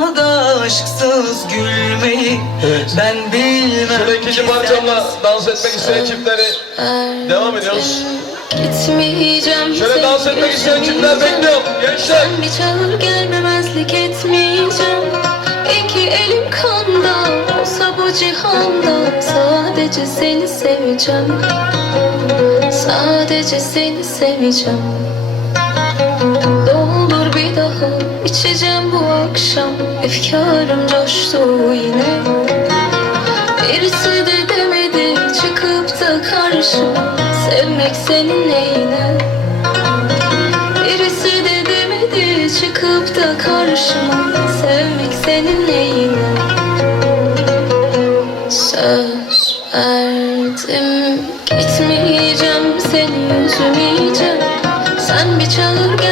bana da aşksız gülmeyi Evet. Ben bilmem Şöyle ikinci ki parçamla dans etmek isteyen çiftleri devam ediyoruz. Gitmeyeceğim Şöyle dans etmek isteyen çiftler bekliyorum. Gençler. Bir çağır gelmemezlik etmeyeceğim İki elim kanda olsa bu cihanda Sadece seni seveceğim Sadece seni seveceğim içeceğim bu akşam Efkarım coştu yine. Birisi de demedi çıkıp da karşıma Sevmek senin neyine? Birisi de demedi çıkıp da karşıma Sevmek senin neyine? Söz verdim gitmeyeceğim seni üzmeyeceğim. Sen bir çağır gelmemezlik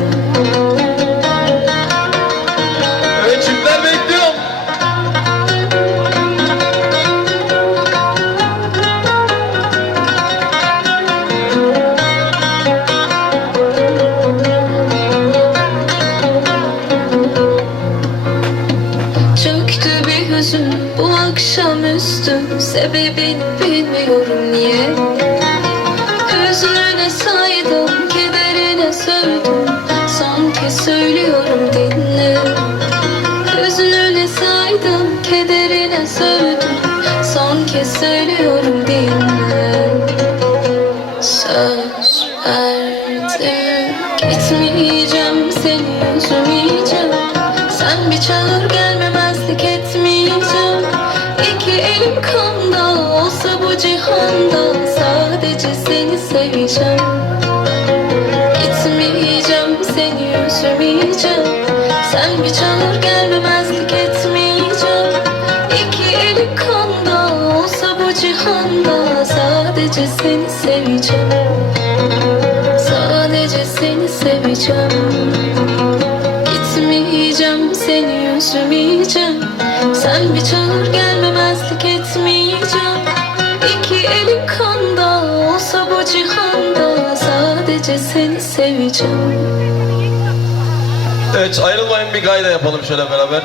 hüzün bu akşamüstü. Sebebini bilmiyorum niye. Hüznüne saydım, kederine sövdüm Son kez söylüyorum dinle. Hüznüne saydım, kederine sövdüm Son kez söylüyorum Sadece seni seveceğim. Sadece seni seveceğim. Gitmeyeceğim seni üzmeyeceğim. Sen bir çağır gelmemezlik etmeyeceğim. İki elim kanda olsa bu cihanda Sadece seni seveceğim. Evet ayrılmayın bir gayda yapalım şöyle beraber.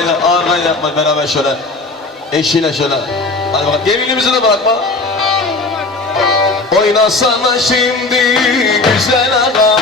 Arkayla, arkayla yapma beraber şöyle. Eşiyle şöyle. Hadi bakalım. Gelinimizi de bırakma. Oynasana şimdi güzel adam.